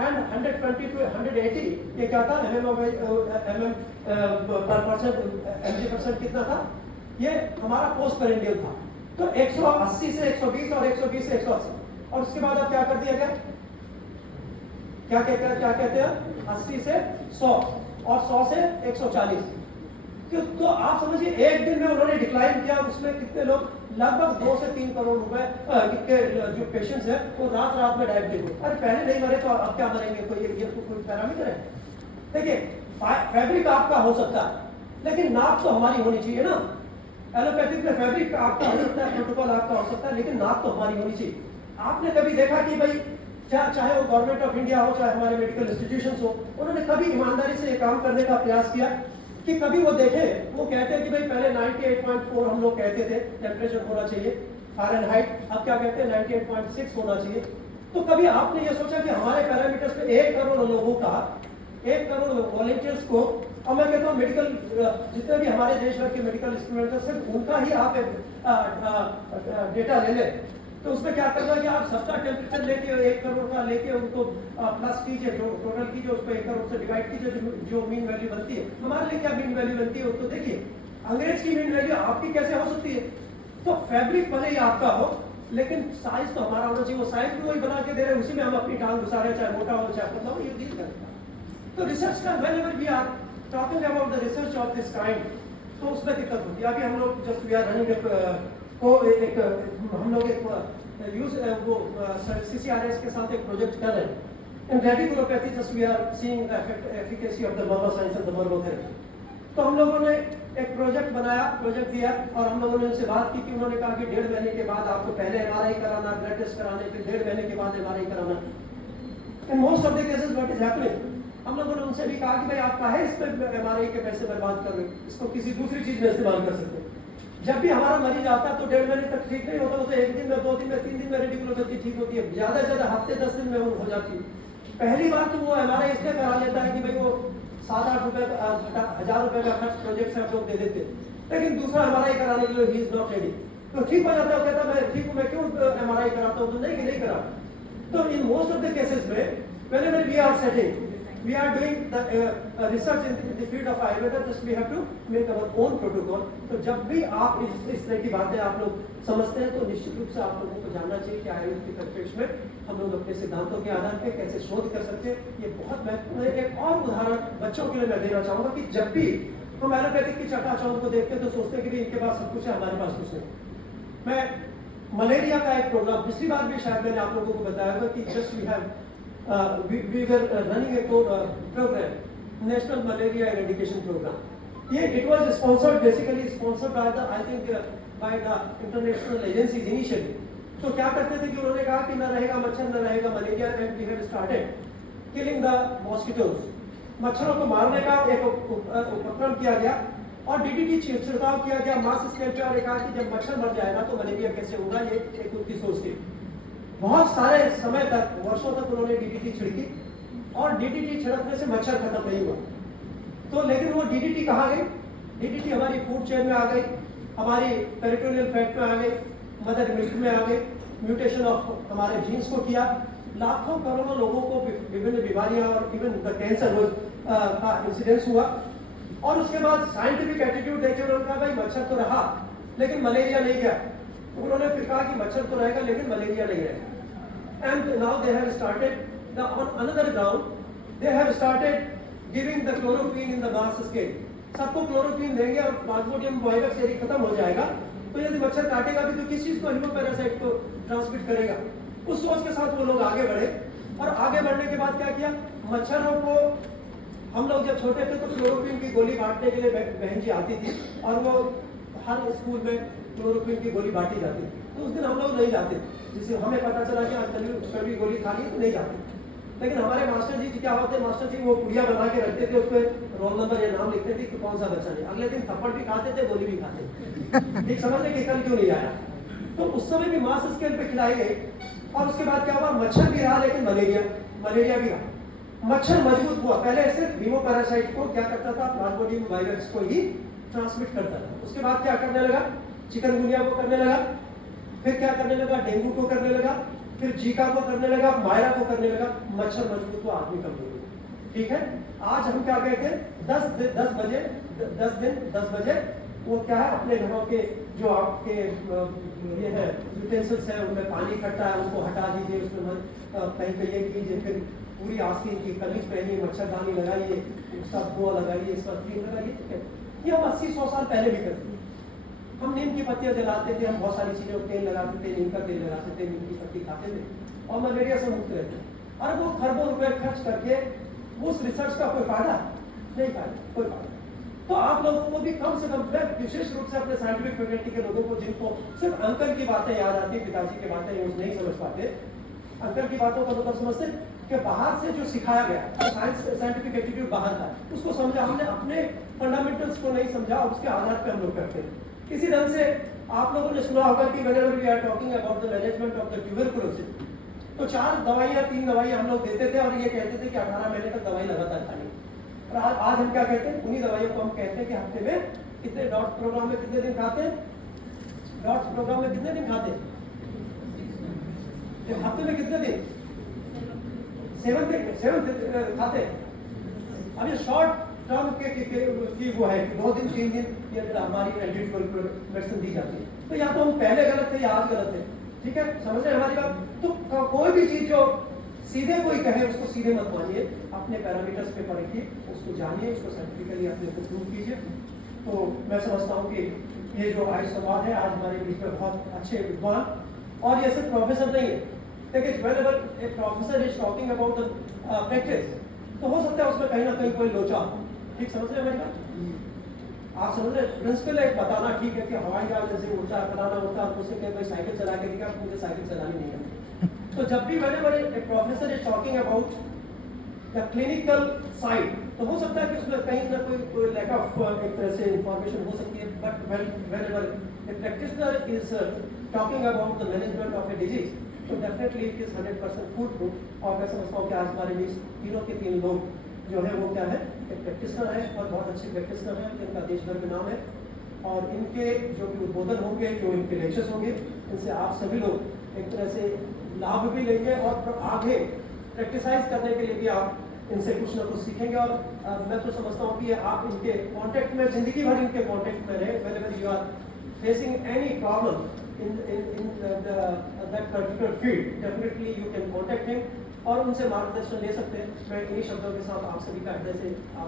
And 120 to 180 ये क्या था mg% कितना था, ये हमारा पोस्ट पेरेंडियल था। तो 180 से 120 और 120 से 180 और उसके बाद अब क्या कर दिया गया, क्या कहते हैं 80 से 100 और 100 से 140। तो आप समझिए एक दिन में उन्होंने डिक्लाइन किया, उसमें कितने लोग लगभग 2 से 3 करोड़ रुपए के जो पेशेंट्स हैं वो रात में डायबिटिक हो। अरे पहले नहीं मरे तो अब क्या मरेंगे, तो ये कोई पैरामीटर है? देखिए फैब्रिक आपका हो सकता है लेकिन नाप तो हमारी होनी चाहिए ना। एलोपैथिक में फैब्रिक आपका हो सकता है, प्रोटोकॉल आपका हो सकता है, लेकिन नाप तो हमारी होनी चाहिए। आपने कभी देखा कि भाई चाहे वो गवर्नमेंट ऑफ इंडिया हो चाहे हमारे मेडिकल इंस्टीट्यूशंस हो, उन्होंने कभी ईमानदारी से ये काम करने का प्रयास किया कि कभी वो देखे, वो कहते हैं कि भाई पहले 98.4 हम लोग कहते थे टेम्परेचर होना चाहिए फ़ारेनहाइट, अब क्या कहते हैं 98.6 होना चाहिए। तो कभी आपने ये सोचा कि हमारे पैरामीटर्स पे 1 करोड़ लोगों का, 1 करोड़ वॉलंटियर्स को, और मैं कहता हूँ मेडिकल जितने भी हमारे देश भर के मेडिकल स्टूडेंट हैं सिर्फ उनका ही आप डेटा ले लें तो उसमें क्या करना है कि आप सबका टेम्परेचर लेके 1 करोड़ का लेके उनको प्लस कीजिए, जो टोटल कीजिए उसको 1 करोड़ से डिवाइड कीजिए, जो मीन वैल्यू बनती है। हमारे लिए क्या मीन वैल्यू बनती है वो तो देखिए, अंग्रेज की मीन वैल्यू आपकी कैसे हो सकती है? तो फैब्रिक भले ही आपका हो लेकिन साइज तो हमारा होना चाहिए। वो साइज भी वही बना के दे रहे हैं, उसी में हम अपनी टांग घुसा रहे, चाहे मोटा हो चाहे पतला हो, ये डील करेंगे। तो रिसर्च का whenever we are talking about the research of this kind, तो उसमें दिक्कत होती है। अभी हम लोग जस्ट वी आर रनिंग हम लोग एक CCRS के साथ एक प्रोजेक्ट कर रहे हैं in retinopathy, just we are seeing the efficacy of the marma science and the marma therapy. तो हम लोगों ने एक प्रोजेक्ट बनाया, प्रोजेक्ट दिया और हम लोगों ने उनसे बात की कि उन्होंने कहा कि 1.5 महीने के बाद आपको पहले MRI कराना, ब्लड टेस्ट कराने, फिर 1.5 महीने के बाद MRI कराना। In most of the cases what is happening, हम लोगों ने उनसे भी कहा कि भाई आप काहे इस पे MRI के पैसे बर्बाद कर रहे हो, इसको किसी दूसरी चीज में इस्तेमाल कर सकते हो। जब भी हमारा मरीज आता है तो 1.5 महीने तक ठीक नहीं होता, वो तो 1 दिन में, 2 दिन में, 3 दिन में रेटिकुलोपैथी ठीक होती है, ज्यादा से ज्यादा हफ्ते 10 दिन में हो जाती है। पहली बार तो वो MRI इसलिए करा लेता है कि भाई वो 7-8 रुपए 1000 रुपए का खर्च प्रोजेक्ट से हम लोग दे देते, लेकिन दूसरा MRI कराने के लिए ही इज नॉट रेडी। तो ठीक हो जाता है, कहता मैं ठीक हूँ, मैं क्यों MRI कराता हूँ, तो नहीं करा। तो in most of the cases में whenever we are setting, we are doing the research in the field of Ayurveda, just we have to make our own protocol। तो जब भी आप इस तरह की बातें आप लोग समझते हैं तो निश्चित रूप से आप लोगों को जानना चाहिए कि आयुर्वेद के परिप्रेक्ष्य में हम लोग अपने सिद्धांतों के आधार पर कैसे शोध कर सकते हैं। ये बहुत महत्वपूर्ण है। एक और उदाहरण बच्चों के लिए मैं देना चाहूँगा कि जब भी हम एलोपैथिक की चकाचौंध को देखते हैं तो सोचते हैं कि इनके पास सब कुछ है, हमारे पास कुछ नहीं। मैं मलेरिया का एक प्रोग्राम पिछली बार भी शायद मैंने आप लोगों को बताया होगा कि just we have we were running a program, National Malaria Eradication Program. It was basically sponsored by the, I think, by the international agencies initially. तो क्या करते थे कि उन्होंने कहा कि न रहेगा मच्छर न रहेगा malaria, and we had started killing the mosquitoes. मच्छरों को मारने का एक उपक्रम किया गया और DDT छिड़काव किया गया मास स्केल पे, और कहा कि जब मच्छर मर जाएगा तो मलेरिया कैसे होगा, ये एक उनकी सोच थी। बहुत सारे समय तक, वर्षों तक उन्होंने DDT छिड़की और DDT छिड़कने से मच्छर खत्म नहीं हुआ। तो लेकिन वो DDT कहाँ गई? DDT हमारी फूड चेन में आ गई, हमारी पेरिटोनियल फैट में आ गई, मदर मिल्क में आ गई, म्यूटेशन ऑफ हमारे जीन्स को किया, लाखों करोड़ों लोगों को विभिन्न बीमारियां और इवन द कैंसर का इंसिडेंस हुआ। और उसके बाद साइंटिफिक एटीट्यूड देखे उन्होंने कहा भाई मच्छर तो रहा लेकिन मलेरिया नहीं गया। उन्होंने फिर कहा कि मच्छर तो रहेगा लेकिन मलेरिया नहीं रहेगा। And now they have started on another ground, they have started giving the chloroquine in the mass scale। सबको क्लोरोक्वीन देंगे और प्लाज्मोडियम वायरस यदि खत्म हो जाएगा तो यदि मच्छर काटेगा भी तो किस चीज को, हिमोपैरासाइट को ट्रांसमिट करेगा। उस सोच के साथ वो लोग आगे बढ़े और आगे बढ़ने के बाद क्या किया, मच्छरों को हम लोग जब छोटे थे तो क्लोरोक्वीन की गोली बांटने के लिए बहन जी आती थी और वो हर स्कूल में क्लोरोक्वीन की गोली बांटी जाती थी। तो उस दिन हम लोग नहीं जाते, जिससे हमें पता चला कि आज कभी गोली खा ली तो नहीं जाते। लेकिन हमारे मास्टर जी क्या होते, मास्टर जी वो पुड़िया बना के रखते थे, उस पर रोल नंबर या नाम लिखते थे कि कौन सा बच्चा नहीं। अगले दिन थप्पड़ भी खाते थे, गोली भी खाते थे, ठीक समझने कि कल क्यों नहीं आया। तो उस समय भी मास स्केल पे खिलाई गई और उसके बाद क्या हुआ, मच्छर भी रहा लेकिन मलेरिया भी रहा। मच्छर मजबूत हुआ, पहले सिर्फ हीमोपैरासाइट को क्या करता था, प्लाज्मोडियम वायरस को ही ट्रांसमिट करता था। उसके बाद क्या करने लगा, चिकनगुनिया को करने लगा, फिर क्या करने लगा, डेंगू को करने लगा, फिर जीका को करने लगा, मायरा को करने लगा, मच्छर मजबूत तो आदमी कमजोर हो। ठीक है, आज हम क्या कहते हैं 10 बजे 10 बजे वो क्या है अपने घरों के जो आपके ये है यूटेंसिल्स है उनमें पानी इकट्ठा है उनको हटा दीजिए, उसमें कहीं पे ये कीजिए, फिर पूरी आस्तीन की कमीज पहनिए, मच्छरदानी लगाइए, उसका धुआं लगाइए, इसका क्रीम लगाइए। ठीक है, ये हम 80-100 साल पहले भी करते थे। हम नीम की पत्तियां जलाते थे, हम बहुत सारी चीजों तेल लगाते थे, नीम का तेल लगाते थे, नीम की पत्ती खाते थे और मलेरिया से मुक्त रहते थे। अरबों खरबों रुपए खर्च करके उस रिसर्च का कोई फायदा नहीं, फायदा कोई फायदा। तो आप लोगों को भी कम से कम, विशेष रूप से अपने साइंटिफिक कम्युनिटी के लोगों को जिनको सिर्फ अंकल की बातें याद आती, पिताजी की बातें यूज नहीं समझ पाते, अंकल की बातों का मतलब समझते कि बाहर से जो सिखाया गया साइंटिफिक एटीट्यूड बाहर था, उसको समझा हमने, अपने फंडामेंटल्स को नहीं समझा और उसके आधार पे हम लोग करते हैं। इसी ढंग से आप लोगों ने सुना होगा कि whenever we are talking about the management of the tuberculosis, तो 4 दवाइयाँ 3 दवाइयाँ हम लोग देते थे और ये कहते थे कि 18 महीने तक दवाई लगातार खानी। और आज हम क्या कहते हैं, उन्हीं दवाइयों को हम कहते हैं कि हफ्ते में कितने डॉट्स प्रोग्राम में कितने दिन खाते हैं, डॉट्स प्रोग्राम में कितने दिन खाते हैं, हफ्ते में कितने दिन, 7 दिन खाते हैं। अब ये शॉर्ट टर्म की वो है कि 2 दिन 3 दिन ये हमारी एंटीट्यूबरकुलर मेडिसिन दी जाती है। तो या तो हम पहले गलत थे या आज गलत है। ठीक है, समझ रहे हैं हमारी बात। तो कोई भी चीज जो सीधे कोई कहे उसको सीधे मत मानिए, अपने पैरामीटर्स पे पढ़िए, उसको जानिए, उसको साइंटिफिकली अपने को प्रूव कीजिए। तो मैं समझता हूँ कि ये जो आज संवाद है, आज हमारे बीच में बहुत अच्छे विद्वान, और ये सिर्फ प्रोफेसर नहीं है, देखिए whenever a professor is talking about the practice, तो हो सकता है उसमें कहीं ना कहीं कोई लोचा हो। ठीक समझ रहे हैं हमारी बात? आप समझ रहे, प्रिंसिपल एक बताना ठीक है कि हवाई जहाज जैसे उड़ता फलाना होता है, उससे क्या कोई साइकिल चला के दिखा, मुझे साइकिल चलानी नहीं है। तो जब भी whenever a professor is talking about the clinical side, तो हो सकता है कि उसमें कहीं ना कोई लैक ऑफ एक तरह से इंफॉर्मेशन हो सकती है, but whenever a practitioner is talking about the management of a disease, तो definitely it is 100% food proof. और मैं समझता हूँ कि आज हमारे बीच तीनों के 3 लोग जो है वो क्या है, एक प्रैक्टिशनर है और बहुत अच्छे प्रैक्टिशनर है, जिनका देश भर में नाम है, और इनके जो भी उद्बोधन होंगे, जो इनके लेक्चर्स होंगे, इनसे आप सभी लोग एक तरह से लाभ भी लेंगे और आगे प्रैक्टिसाइज करने के लिए भी आप इनसे कुछ ना कुछ सीखेंगे। और मैं तो समझता हूँ कि आप इनके कांटेक्ट में, जिंदगी भर इनके कांटेक्ट में रहे, whenever you are facing any problem in that particular field, definitely you can contact him और उनसे मार्गदर्शन ले सकते हैं। मैं इन्हीं शब्दों के साथ आप सभी का हृदय से